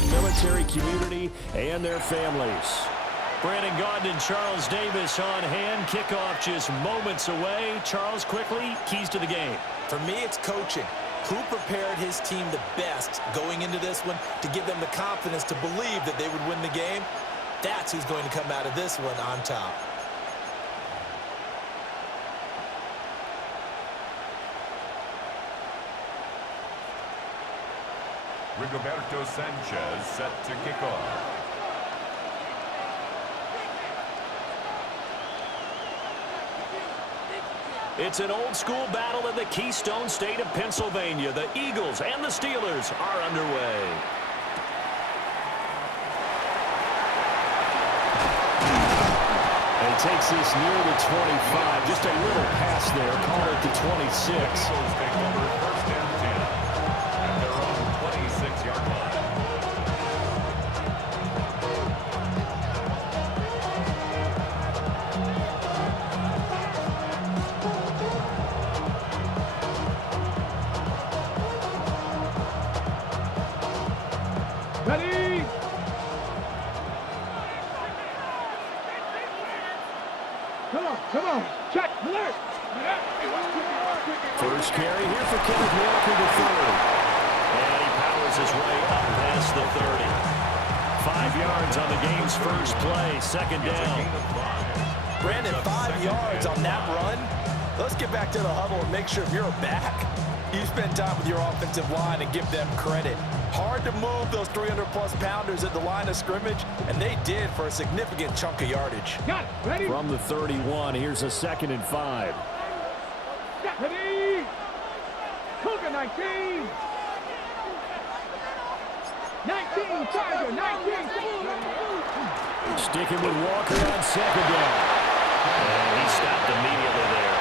the military community and their families. Brandon Gaudin and Charles Davis on hand. Kickoff just moments away. Charles, quickly, keys to the game. For me, it's coaching. Who prepared his team the best going into this one to give them the confidence to believe that they would win the game? That's who's going to come out of this one on top. Rigoberto Sanchez set to kick off. It's an old-school battle in the Keystone State of Pennsylvania. The Eagles and the Steelers are underway. And he takes this near the 25. Just a little pass there. Call it the 26. Eagles take over first and 10 at their own 26-yard line. Ready? Come on, check, alert! First carry here for Kenneth Walker, the third. And he powers his way up past the 30. 5 yards on the game's first play, second down. Brandon, 5 yards on that run. Let's get back to the huddle and make sure if you're back, you spend time with your offensive line and give them credit. Hard to move those 300-plus pounders at the line of scrimmage, and they did for a significant chunk of yardage. Got it, ready? From the 31, here's a 2nd and 5. Ready? Cougar 19! 19, Tiger, 19! Sticking with Walker on 2nd down. And he stopped immediately there.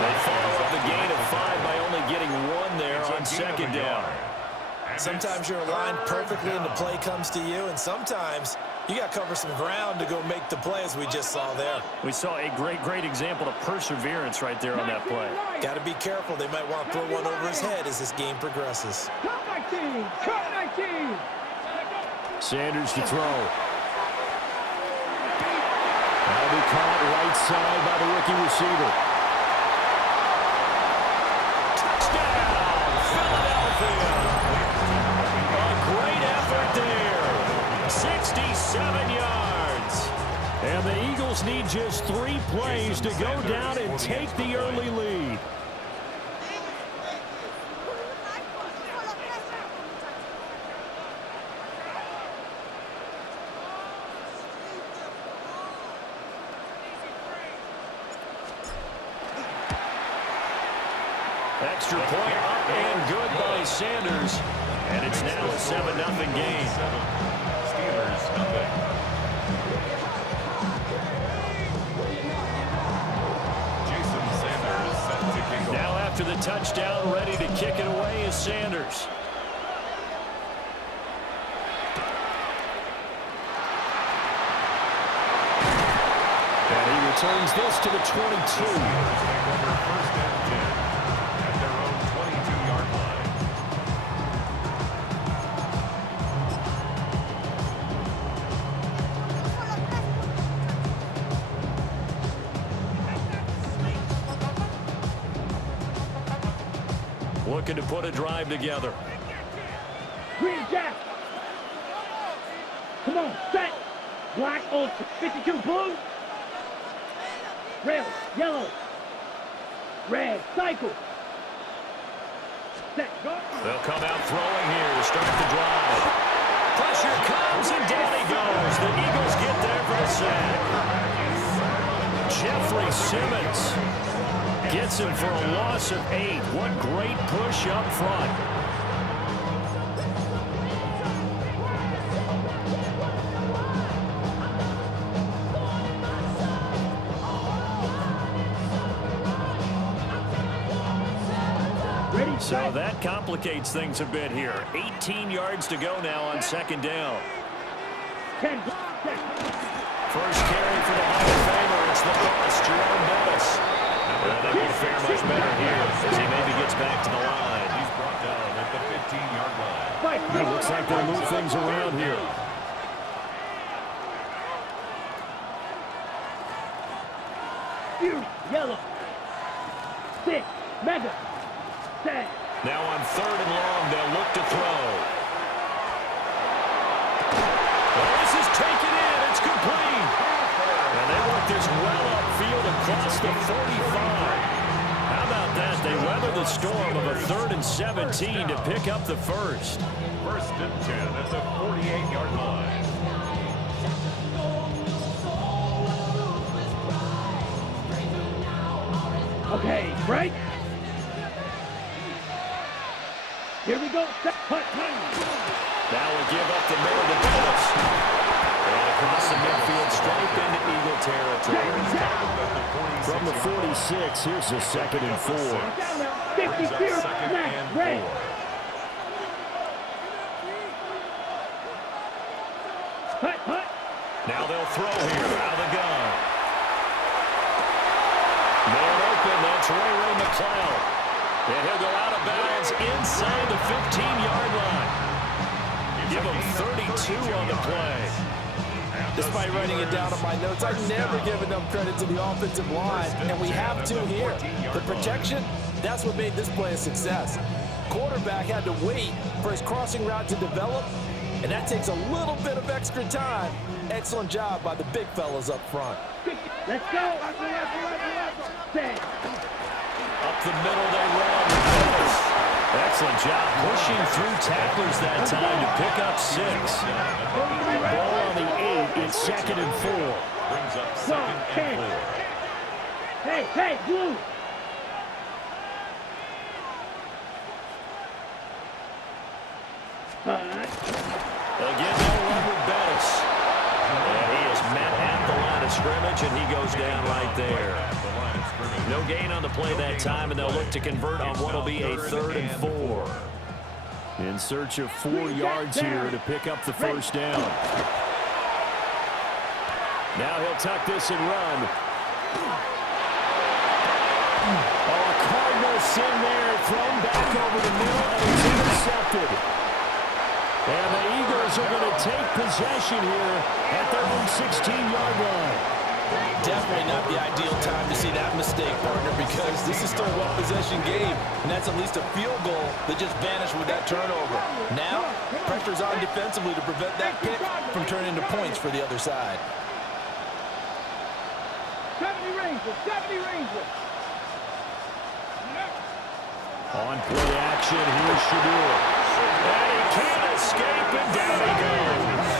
They follow up the gain of 5 by only getting 1 there on 2nd down. Sometimes you're aligned perfectly and the play comes to you, and sometimes you got to cover some ground to go make the play as we just saw there. We saw a great example of perseverance right there on that play. Got to be careful. They might want to throw one over his head as this game progresses. Cut 19! Cut 19! Sanders to throw. That'll be caught right side by the rookie receiver. Touchdown, Philadelphia! A great effort there. 67 yards. And the Eagles need just 3 plays to go down and take the early lead. Extra point up and good by Sanders. And it's now a 7-0 game. Steelers, nothing. Jason Sanders set to kick off. Now after the touchdown, ready to kick it away is Sanders. And he returns this to the 22. Steelers take over first and 10 at their own 22-yard line. Looking to put a drive together. Green Jack! Come on, set! Black on 52 blue. Red, yellow. Red, cycle. Set, go. They'll come out throwing here to start the drive. Pressure comes and down he goes. The Eagles get there for the sack. Jeffrey Simmons gets him for a loss of 8. What great push up front. So that complicates things a bit here. 18 yards to go now on 2nd down. First carry for the Hall of Famer. It's the boss, Jerome Bettis. They won't fare much better here as he maybe gets back to the line. He's brought down at the 15-yard line. It looks like they'll move things around here. Yellow. 6. Mega. 10. Now on 3rd and long, they'll look to throw. Well, this is taken in. It's complete. And they work this well upfield across the 45. How about that? They weather the storm of a 3rd and 17 to pick up the first. 1st and 10 at the 48-yard line. Okay, break. Here we go. Now we'll give up the middle to Dennis. And across the midfield, straight into Eagle territory. From the 46, here's the 2nd and 4. 52. Snap. Red. Hut. Now they'll throw here out of the gun. Man open, that's Ray McLeod. And he'll go out of bounds inside the 15-yard line. Give him 32 on the play. Despite writing it down on my notes, I never give enough credit to the offensive line, and we have to here. The protection, that's what made this play a success. Quarterback had to wait for his crossing route to develop, and that takes a little bit of extra time. Excellent job by the big fellas up front. Let's go. 10. Up the middle they run. Excellent job pushing through tacklers that time to pick up 6. Ball on the 8. It's 2nd and 4. Brings up 2nd and 4. Hey, blue. Again, they'll run with Bettis. And he is met at the line of scrimmage, and he goes down right there. No gain on the play that time, and they'll look to convert on what will be a 3rd and 4. In search of 4 yards here to pick up the first down. Now he'll tuck this and run. Oh, a Cardinal sin there, thrown back over the middle, and it's intercepted. And the Eagles are going to take possession here at their own 16-yard line. Definitely not the ideal time to see that mistake, partner, because this is still a one-possession game, and that's at least a field goal that just vanished with that turnover. Now, pressure's on defensively to prevent that pick from turning into points for the other side. 70 Rangers. On play action, here's Shadur. And he can't escape, and down he goes.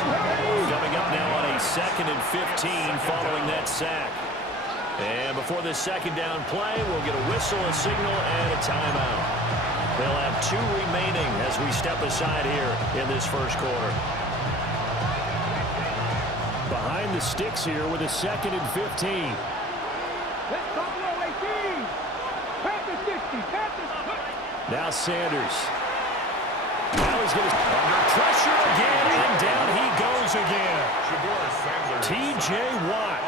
Coming up now on a 2nd and 15 following that sack. And before this 2nd down play, we'll get a whistle, a signal, and a timeout. They'll have 2 remaining as we step aside here in this first quarter. Behind the sticks here with a 2nd and 15. Now Sanders. Now he's going to under pressure again, and down he goes again. T.J. Watt.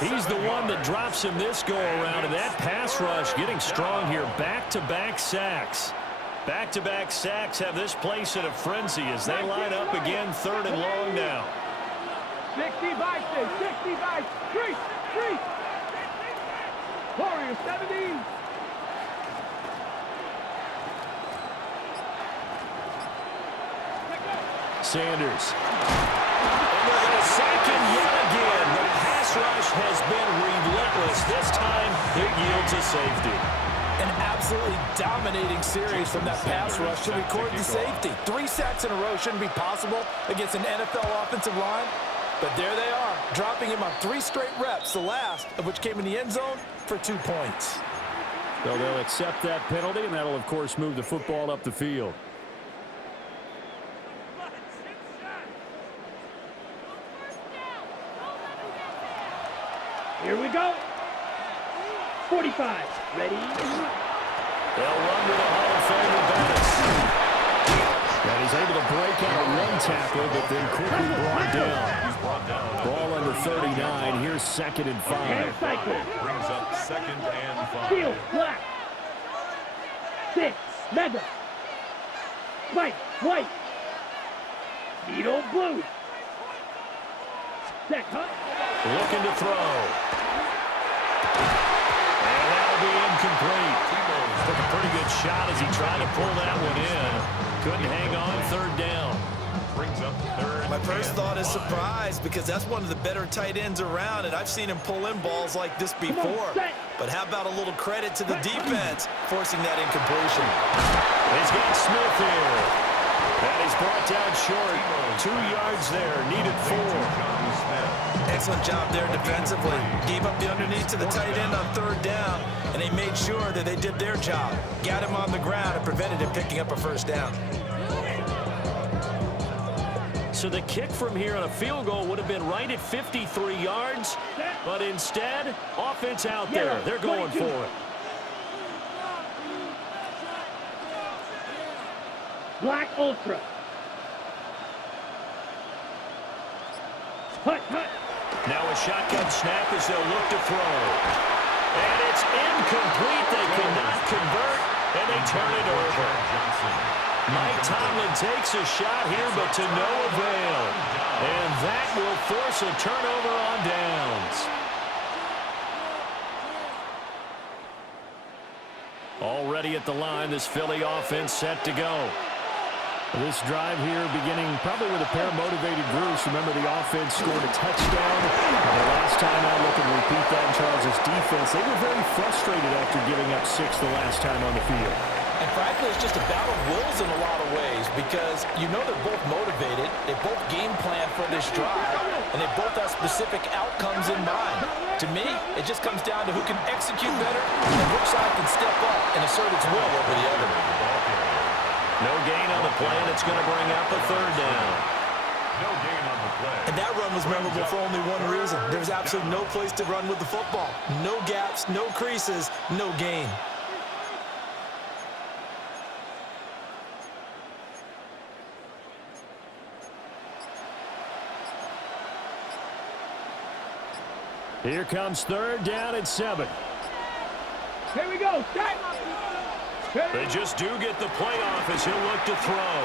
He's the one that drops him this go-around, and that pass rush getting strong here. Back-to-back sacks. Back-to-back sacks have this place in a frenzy as they line up again 3rd and long now. 65, 3. Warriors 70. Sanders. And they're going to sack him yet again. The pass rush has been relentless. This time, it yields a safety. An absolutely dominating series from that pass rush to record the safety. 3 sacks in a row shouldn't be possible against an NFL offensive line. But there they are, dropping him on 3 straight reps, the last of which came in the end zone for 2 points. So they'll accept that penalty, and that'll, of course, move the football up the field. Here we go. 45. Ready? They'll run with a Hall of Famer, Bettis. And he's able to break out a run tackle, but then quickly brought down. Ball under 39. Here's 2nd and 5. Brings up 2nd and 5. Field, black. 6. Mega. White, white. Needle blue. Set, huh? Looking to throw. And that'll be incomplete. Took a pretty good shot as he tried to pull that one in. Couldn't hang on, third down. Brings up third. My first thought is surprise because that's one of the better tight ends around, and I've seen him pull in balls like this before. But how about a little credit to the defense forcing that incompletion? He's got Smith here. And he's brought down short. 2 yards there, needed 4. Excellent job there defensively. Gave up the underneath to the tight end on third down, and they made sure that they did their job. Got him on the ground and prevented him picking up a first down. So the kick from here on a field goal would have been right at 53 yards, but instead, offense out there. They're going for it. Black Ultra. Hut, hut. Now a shotgun snap as they'll look to throw. And it's incomplete. They cannot convert, and they turn it over. Mike Tomlin takes a shot here, but to no avail. And that will force a turnover on downs. Already at the line, this Philly offense set to go. This drive here beginning probably with a pair of motivated Bruce. Remember, the offense scored a touchdown. The last time out, looking to repeat that in Charles' defense. They were very frustrated after giving up 6 the last time on the field. And frankly, it's just a battle of wills in a lot of ways because you know they're both motivated, they both game plan for this drive, and they both have specific outcomes in mind. To me, it just comes down to who can execute better and which side can step up and assert its will over the other. No gain on the play, and it's going to bring up a third down. No gain on the play. And that run was memorable for only one reason. There was absolutely no place to run with the football. No gaps, no creases, no gain. Here comes third down and 7. Here we go. Set. They just do get the play off as he'll look to throw.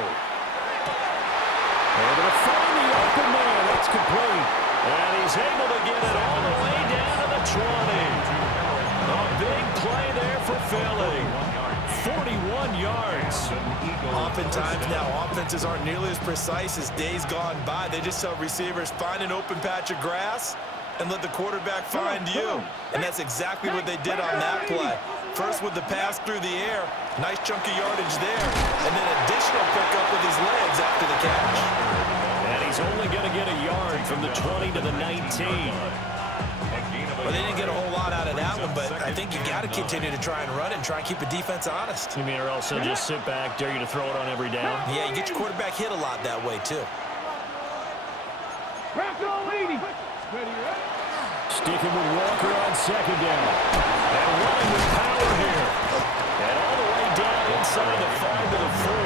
Able to find the open man. That's complete. And he's able to get it all the way down to the 20. A big play there for Philly. 41 yards. Oftentimes now, offenses aren't nearly as precise as days gone by. They just tell receivers, find an open patch of grass and let the quarterback find you. And that's exactly what they did on that play. First with the pass through the air, nice chunk of yardage there, and then additional pickup with his legs after the catch. And he's only going to get a yard from the 20 to the 19. Well, they didn't get a whole lot out of that one, but I think you got to continue to try and run it and try and keep the defense honest. You mean or else they'll just sit back, dare you to throw it on every down? Yeah, you get your quarterback hit a lot that way, too. Bronco leading. Sticking with Walker on second down. And running with power here. And all the way down inside the 5 to the 4.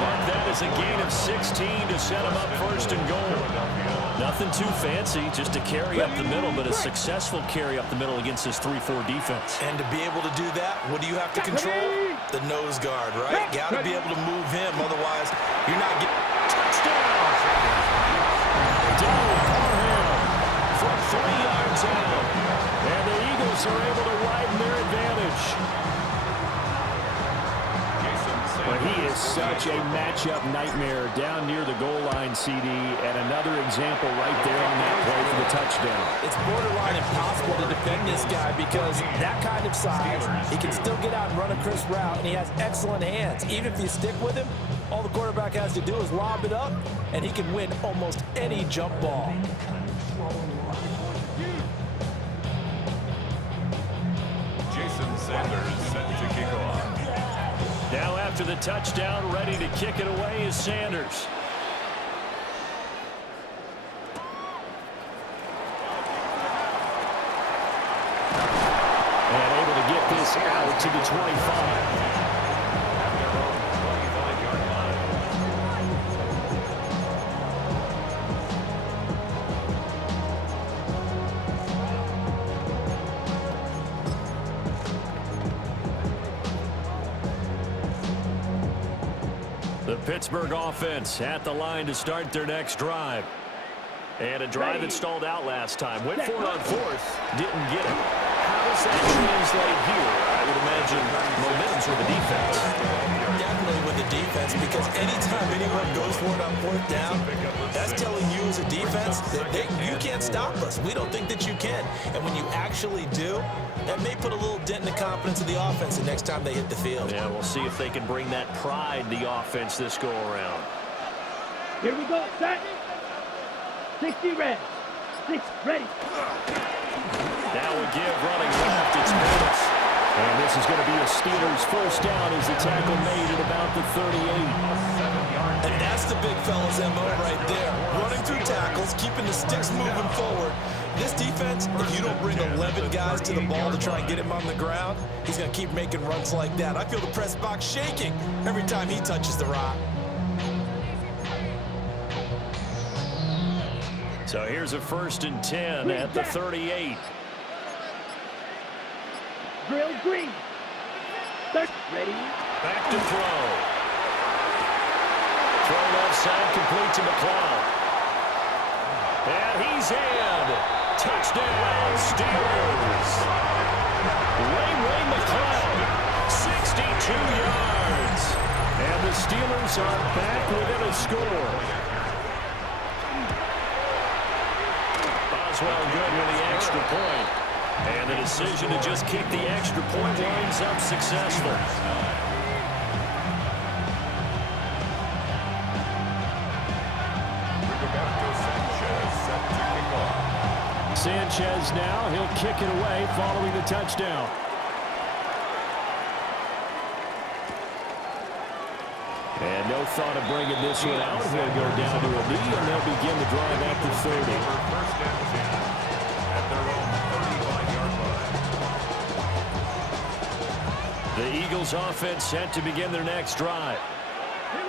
Mark that as a gain of 16 to set him up first and goal. Nothing too fancy, just a carry up the middle, but a successful carry up the middle against this 3-4 defense. And to be able to do that, what do you have to control? The nose guard, right? Got to be able to move him, otherwise you're not getting... Touchdown! Donald Parham from 3 yards out. And the Eagles are able to widen their advantage. But he is such a matchup nightmare down near the goal line, CD, and another example right there on that play for the touchdown. It's borderline impossible to defend this guy because that kind of size, he can still get out and run a crisp route, and he has excellent hands. Even if you stick with him, all the quarterback has to do is lob it up, and he can win almost any jump ball. Jason Sanders set to kick off. Now after the touchdown, ready to kick it away is Sanders. And able to get this out to the 25. Pittsburgh offense at the line to start their next drive. And a drive that stalled out last time. Went for it on fourth, didn't get it. How does that translate here? I would imagine momentum's with the defense. Definitely with the defense, because anytime anyone goes for it on fourth down, that's telling you as a defense that you can't stop us. We don't think that you can. And when you actually do, that may put a little dent in the confidence of the offense the next time they hit the field. Yeah, we'll see if they can bring that pride to the offense this go-around. Here we go, set. 60 red. 6 ready. That would give running left its pace. And this is going to be a Steelers first down as the tackle made at about the 38. And that's the big fella's MO right there. Running through tackles, keeping the sticks moving forward. This defense, if you don't bring 11 guys to the ball to try and get him on the ground, he's going to keep making runs like that. I feel the press box shaking every time he touches the rock. So here's a 1st and 10 at the 38. Drill green. Ready. Back to throw. Throw left side, complete to McLeod. And he's in. Touchdown, Steelers. Ray McLeod, 62 yards. And the Steelers are back within a score. Boswell good with the extra point. And the decision to just kick the extra point lines up successful. Sanchez now, he'll kick it away following the touchdown. And no thought of bringing this one out. He'll go down to a knee, and they'll begin the drive at the 30. First and 10 at their own 35-yard line. The Eagles offense set to begin their next drive.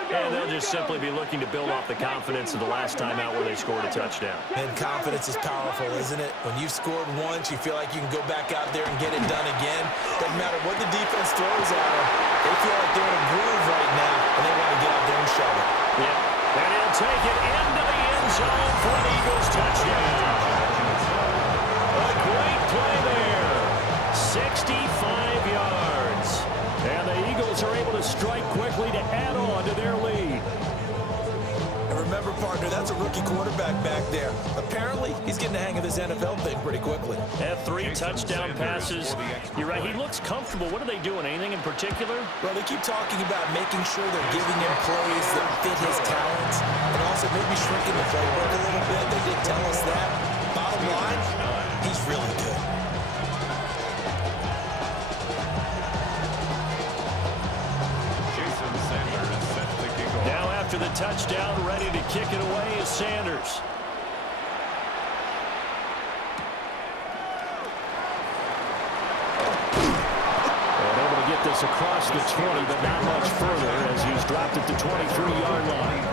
And they'll just simply be looking to build off the confidence of the last time out where they scored a touchdown. And confidence is powerful, isn't it? When you've scored once, you feel like you can go back out there and get it done again. Doesn't matter what the defense throws at them. They feel like they're in a groove right now, and they want to get out there and show it. Yeah. And he'll take it into the end zone for an Eagles touchdown. A great play there. 65 yards. And the Eagles are able to strike quickly to add on to their lead. And remember, partner, that's a rookie quarterback back there. Apparently, he's getting the hang of this NFL thing pretty quickly. Had 3 touchdown passes. You're right, he looks comfortable. What are they doing? Anything in particular? Well, they keep talking about making sure they're giving him plays that fit his talents and also maybe shrinking the playbook a little bit. They did tell us that. Bottom line, he's really good. Now after the touchdown, ready to kick it away is Sanders. And able to get this across the 20, but not much further as he's dropped at the 23-yard line.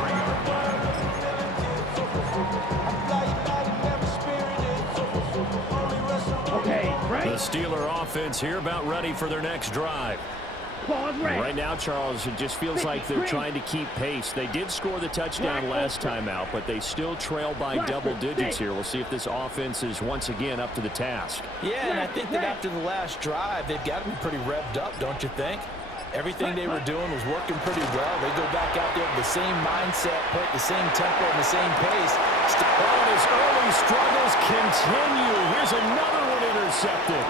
Okay, ready. The Steeler offense here about ready for their next drive. Pause, ready. Right now, Charles, it just feels like they're trying to keep pace. They did score the touchdown last time out, but they still trail by double digits here. We'll see if this offense is once again up to the task. Yeah, and I think that after the last drive, they've got to be pretty revved up, don't you think? Everything they were doing was working pretty well. They go back out there with the same mindset, put the same tempo and the same pace. And his early struggles continue. Here's another one intercepted.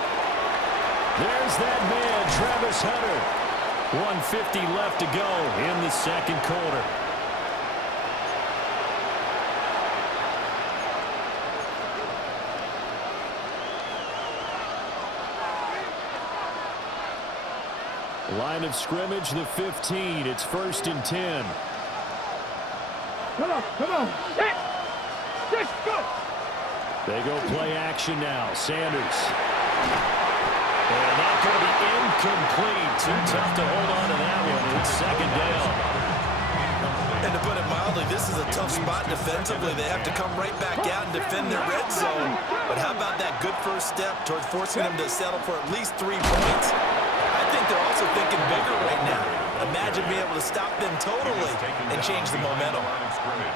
There's that man, Travis Hunter. 1:50 left to go in the second quarter. Line of scrimmage, the 15. It's 1st and 10. Come on. Set. Let's go. They go play action now. Sanders. And that's going to be incomplete. Too tough to hold on to that one. It's 2nd down. And to put it mildly, this is a tough spot defensively. They have to come right back out and defend their red zone. But how about that good first step towards forcing them to settle for at least 3 points? I think they're also thinking bigger right now. Imagine being able to stop them totally and change the momentum.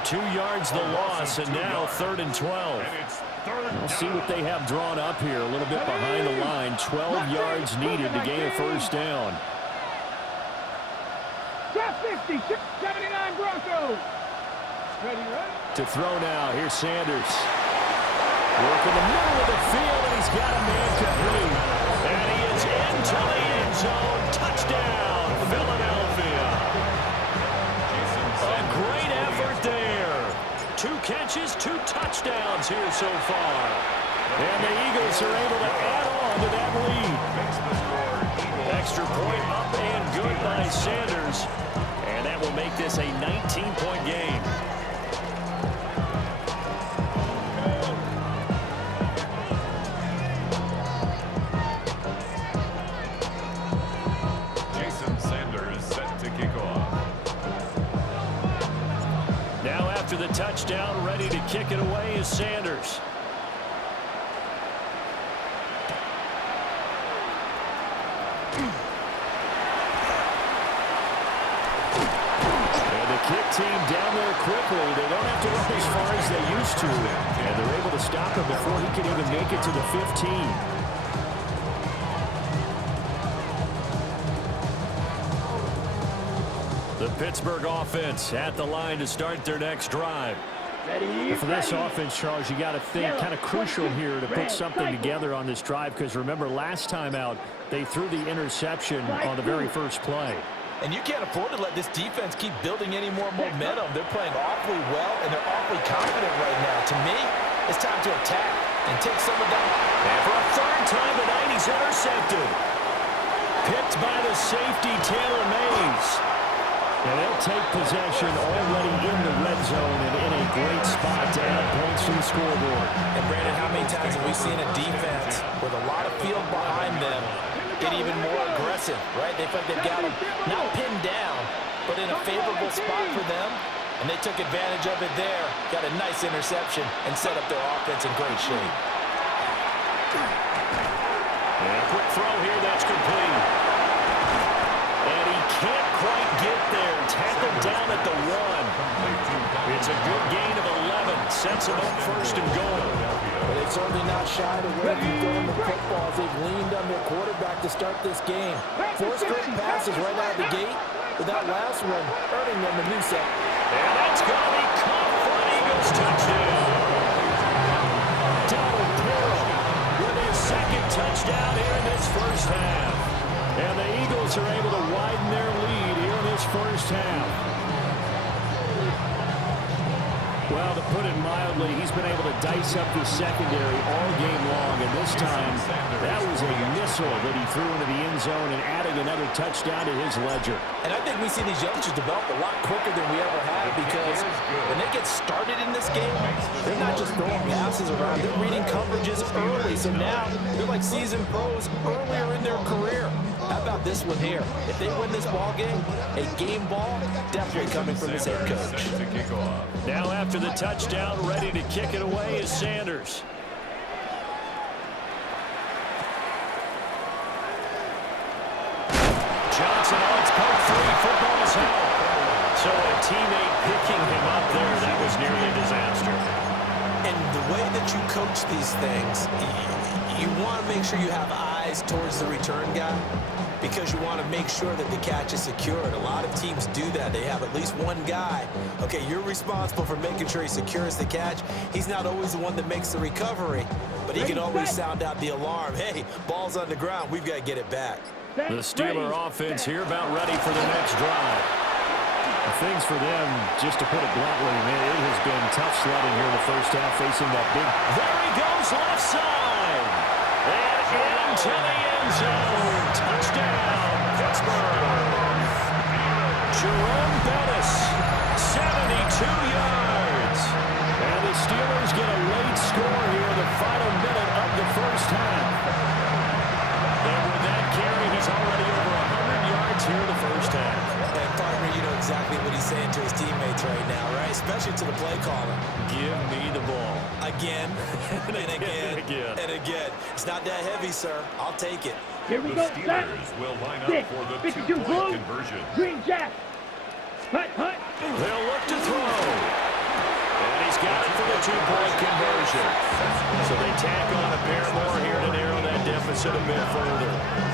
2 yards the loss, and now 3rd and 12. We'll see what they have drawn up here. A little bit behind the line. 12 yards needed to gain a first down. Top 50, 79 Broncos. Ready, right? To throw now. Here's Sanders. Work in the middle of the field, and he's got a man complete. And he is into the end zone. Touchdown, Philadelphia. A great effort there. 2 catches, 2 touchdowns here so far. And the Eagles are able to add on to that lead. Extra point up and good by Sanders. And that will make this a 19-point game. After the touchdown, ready to kick it away is Sanders. And the kick team down there quickly. They don't have to run as far as they used to. And they're able to stop him before he can even make it to the 15. The Pittsburgh offense at the line to start their next drive. For this offense, Charles, you got to think kind of crucial here to put something together on this drive, because remember last time out they threw the interception on the very first play. And you can't afford to let this defense keep building any more momentum. They're playing awfully well, and they're awfully confident right now. To me, it's time to attack and take some of them. And for a 3rd time tonight, he's intercepted. Picked by the safety, Taylor Mays. And they'll take possession already in the red zone and in a great spot to add points to the scoreboard. And Brandon, how many times have we seen a defense with a lot of field behind them get even more aggressive, right? They feel like they've got them not pinned down, but in a favorable spot for them. And they took advantage of it there. Got a nice interception and set up their offense in great shape. And a quick throw here, that's complete. And he can't quite get there. Tackled down at the 1. It's a good gain of 11. Sets him up 1st and goal. But they've certainly not shied away from throwing the footballs. They've leaned on their quarterback to start this game. 4 straight passes right out of the gate, with that last one earning them a new set. And that's going to be caught for an Eagles touchdown. Donald Pearl with his 2nd touchdown here in this first half. And the Eagles are able to widen their lead here in this first half. Well, to put it mildly, he's been able to dice up the secondary all game long, and this time that was a missile that he threw into the end zone and adding another touchdown to his ledger. And I think we see these youngsters develop a lot quicker than we ever have, because when they get started in this game, they're not just throwing passes around, they're reading coverages early. So now they're like seasoned pros earlier in their career. How about this one here? If they win this ball game, a game ball definitely coming from his head coach. Now after the touchdown, ready to kick it away is Sanders. Johnson on its poke 3. Football is out. So a teammate picking him up there, that was nearly a disaster. And the way that you coach these things, you want to make sure you have eyes towards the return guy, because you want to make sure that the catch is secured. A lot of teams do that. They have at least one guy. Okay, you're responsible for making sure he secures the catch. He's not always the one that makes the recovery, but he can always sound out the alarm. Hey, ball's on the ground. We've got to get it back. The Steeler offense here about ready for the next drive. Things for them, just to put it bluntly, man, it has been tough sledding here in the first half, facing that big. There he goes, left side. And into the end zone. Touchdown, Pittsburgh. Jerome Bettis, 72 yards. And the Steelers get a late score here in the final minute of the first half. And with that carry, he's already over 100 yards here in the first half. And partner, you know exactly what he's saying to his teammates right now, right? Especially to the play caller. Give me the ball. Again, and again, and again. It's not that heavy, sir. I'll take it. Here we The go, set. Steelers will line up 6, for the 52 two-point blue, conversion. green jack. Punt, punt. They'll look to throw. And he's got it for the two-point conversion. So they tack on a pair more here to narrow that deficit a bit further.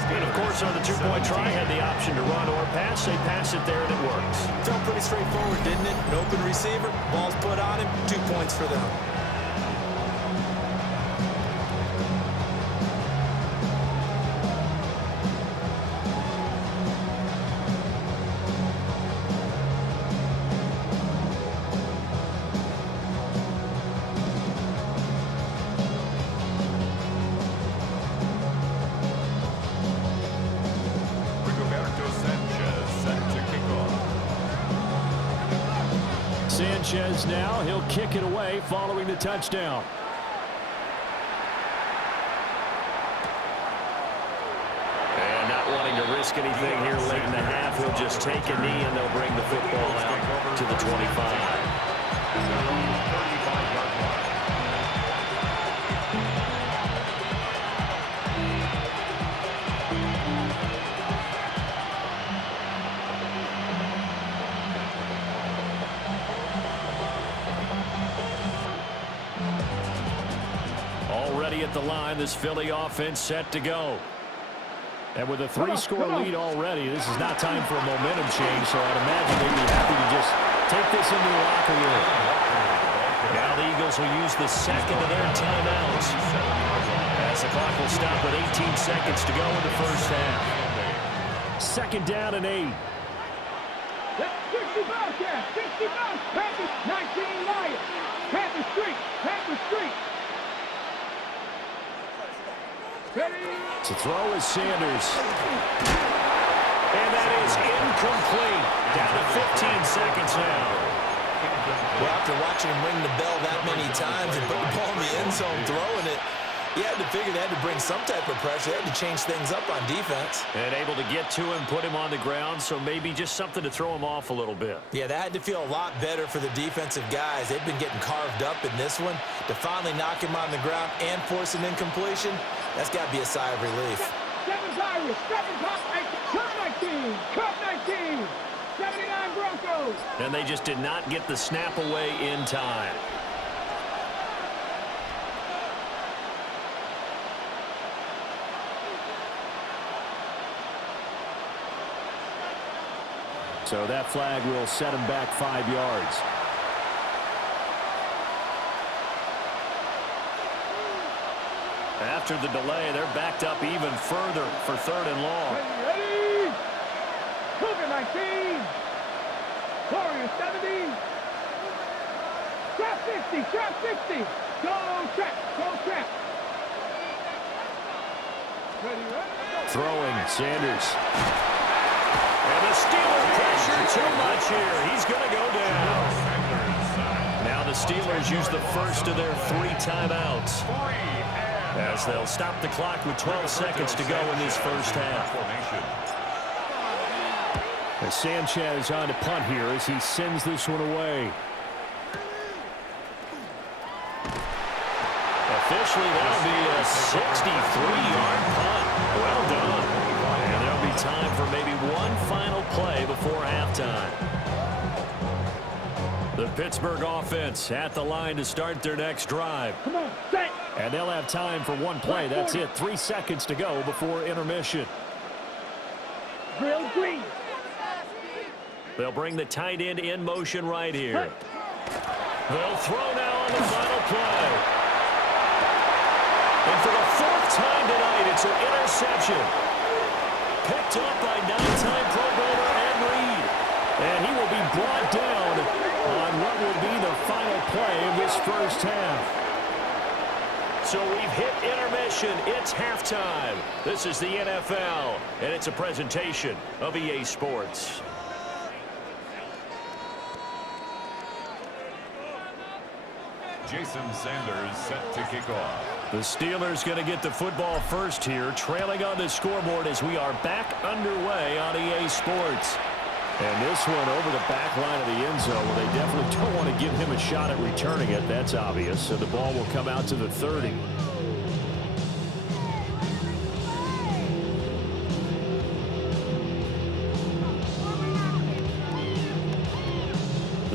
And, of course, on the two-point try, had the option to run or pass. They pass it there, and it works. Felt pretty straightforward, didn't it? An open receiver, ball's put on him, 2 points for them. Sanchez now, he'll kick it away following the touchdown. And not wanting to risk anything here late in the half, he'll just take a knee and they'll bring the football out to the 25. At the line, this Philly offense set to go. And with a 3-score lead already, this is not time for a momentum change, so I'd imagine they'd be happy to just take this into the locker room. Now the Eagles will use the second of their timeouts, as the clock will stop with 18 seconds to go in the first half. Second down and 8. 60 Bobcats, 60 Panthers, 19 Lions, Panther Street, Panther Street. To throw is Sanders. And that is incomplete. Down to 15 seconds now. Well, after watching him ring the bell that many times and put the ball in the end zone throwing it, you had to figure they had to bring some type of pressure. They had to change things up on defense. And able to get to him, put him on the ground, so maybe just something to throw him off a little bit. Yeah, that had to feel a lot better for the defensive guys. They've been getting carved up in this one. To finally knock him on the ground and force an incompletion, that's got to be a sigh of relief. 7 Pirates, 7 Pirates, 19, Cup 19, 79 Broncos. And they just did not get the snap away in time. So that flag will set him back 5 yards. After the delay, they're backed up even further for 3rd and long. Ready? Cougar 19, Warriors 70, Trap 60, Trap 60. Go Trap, go Trap. Ready, ready? Throwing, Sanders. And the Steelers pressure too much here. He's going to go down. Now the Steelers use the first of their 3 timeouts, as they'll stop the clock with 12 seconds to go in this first half. As Sanchez on to punt here as he sends this one away. Officially, that'll be a 63-yard punt. Well done. And there'll be time for maybe one final play before halftime. The Pittsburgh offense at the line to start their next drive. Come on, set. And they'll have time for one play. That's it. 3 seconds to go before intermission. Drill green. They'll bring the tight end in motion right here. They'll throw now on the final play. And for the 4th time tonight, it's an interception. Picked up by 9-time Pro Bowler Ed Reed. And he will be brought down on what will be the final play of this first half. So we've hit intermission. It's halftime. This is the NFL, and it's a presentation of EA Sports. Jason Sanders set to kick off. The Steelers going to get the football first here, trailing on the scoreboard as we are back underway on EA Sports. And this one over the back line of the end zone, well, they definitely don't want to give him a shot at returning it. That's obvious. So the ball will come out to the 30.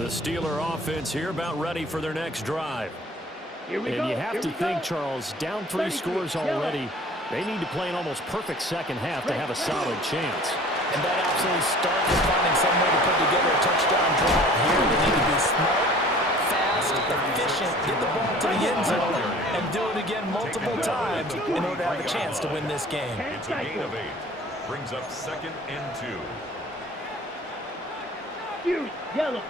The Steeler offense here about ready for their next drive. Here we go. And you have to think, Charles, down 3 scores already. They need to play an almost perfect second half to have a solid chance. And that absolutely starts with finding some way to put together a touchdown drive here. They need to be smart, fast, efficient, get the ball to the end zone, and do it again multiple times in order to have a chance to win this game. It's a gain of 8. Brings up 2nd and 2. Fury, yellow.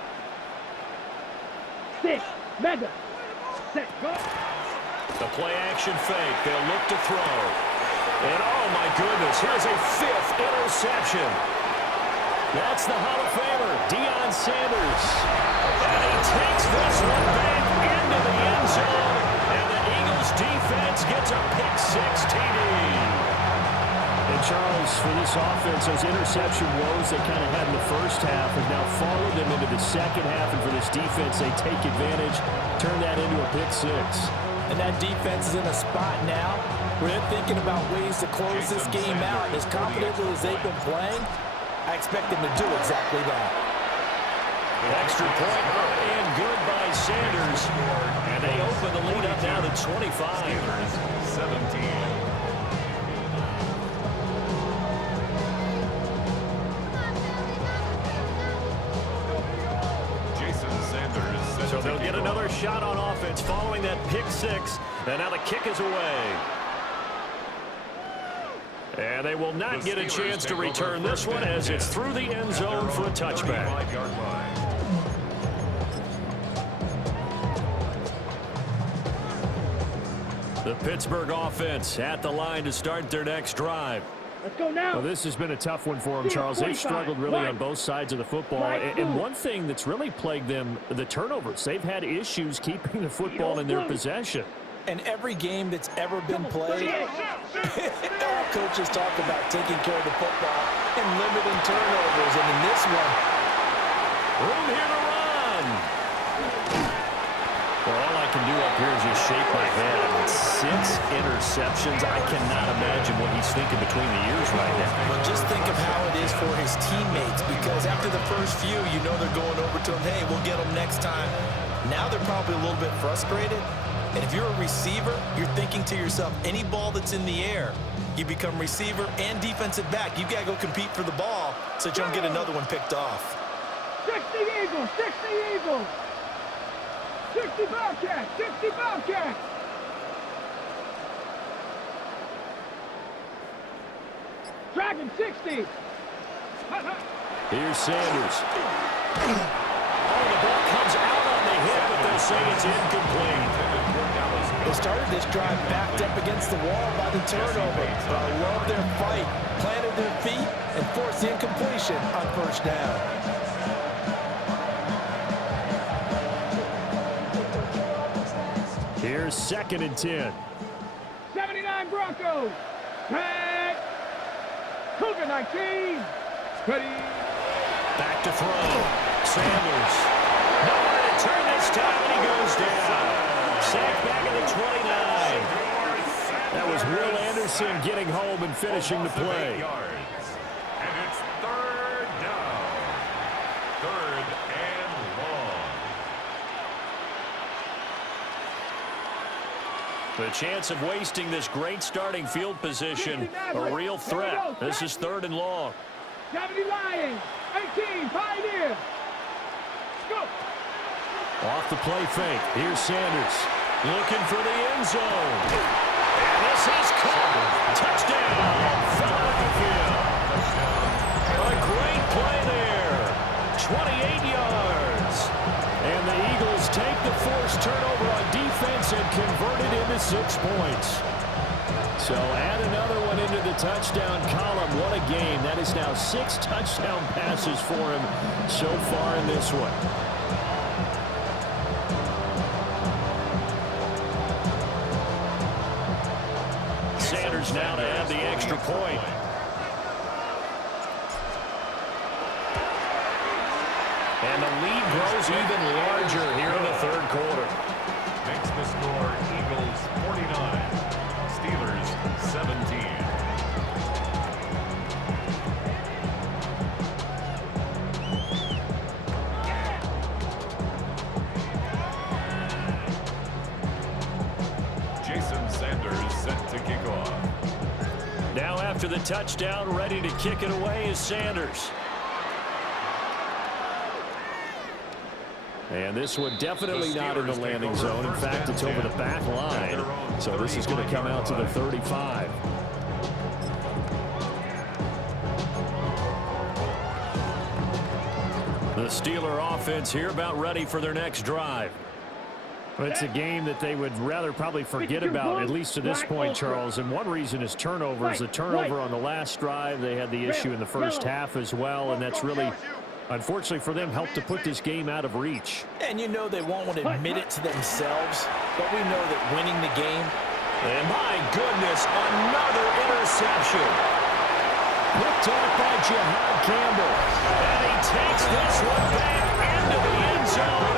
6, mega. Set, go. The play-action fake. They'll look to throw. And, oh, my goodness, here's a 5th interception. That's the Hall of Famer, Deion Sanders. And he takes this one back into the end zone. And the Eagles defense gets a pick-6 TD. And Charles, for this offense, those interception woes they kind of had in the first half have now followed them into the second half. And for this defense, they take advantage, turn that into a pick-6. And that defense is in a spot now where they're thinking about ways to close this game out. And as confidently as they've been playing, I expect them to do exactly that. Extra point up and good by Sanders. And they open the lead up now to 25. 17. So they'll get another shot on offense following that pick-6. And now the kick is away. And they will not get a chance to return this one as it's through the end zone for a touchback. The Pittsburgh offense at the line to start their next drive. Let's go now. Well, this has been a tough one for them, Charles. They've struggled really on both sides of the football. And one thing that's really plagued them, the turnovers. They've had issues keeping the football in their possession. And every game that's ever been played, all coaches talk about taking care of the football and limiting turnovers. And in this one, room here to run. Well, all I can do up here is just shake my head. I mean, 6 interceptions. I cannot imagine what he's thinking between the ears right now. But just think of how it is for his teammates, because after the first few, you know they're going over to him, hey, we'll get them next time. Now they're probably a little bit frustrated. And if you're a receiver, you're thinking to yourself, any ball that's in the air, you become receiver and defensive back. You've got to go compete for the ball so that you don't get another one picked off. 60 Eagles, 60 Eagles. 60 Bobcats, 60 Bobcats. Dragon 60. Here's Sanders. Oh, the ball comes out on the hit, but they'll say it's incomplete. They started this drive backed up against the wall by the turnover. But I love their fight, planted their feet, and forced the incompletion on first down. Here's 2nd and 10. 79 Broncos. Tag. Cougar 19. Ready. Back to throw. Sanders. Nowhere to turn this time, and he goes down. Sacked back at the 29. That was Will Anderson getting home and finishing the play. And it's 3rd down. 3rd and long. The chance of wasting this great starting field position, a real threat. This is 3rd and long. 70 Lions. 18 Pioneer. Go. Off the play fake. Here's Sanders. Looking for the end zone. And this is caught. Touchdown, Philadelphia. A great play there. 28 yards. And the Eagles take the forced turnover on defense and convert it into 6 points. So add another one into the touchdown column. What a game. That is now 6 touchdown passes for him so far in this one. Sanders now to add the extra point. And the lead grows even larger here in the 3rd quarter. Makes the score Eagles 49, Steelers 17. after the touchdown, ready to kick it away is Sanders. And this one definitely not in the landing zone. In fact, it's over the back line. So this is going to come out to the 35. The Steeler offense here about ready for their next drive. It's a game that they would rather probably forget about, at least to this point, Charles. And one reason is turnovers. The turnover on the last drive, they had the issue in the first half as well, and that's really, unfortunately for them, helped to put this game out of reach. And you know they won't want to admit it to themselves, but we know that winning the game. And my goodness, another interception. Picked off by Jihad Campbell. And he takes this one back into the end zone.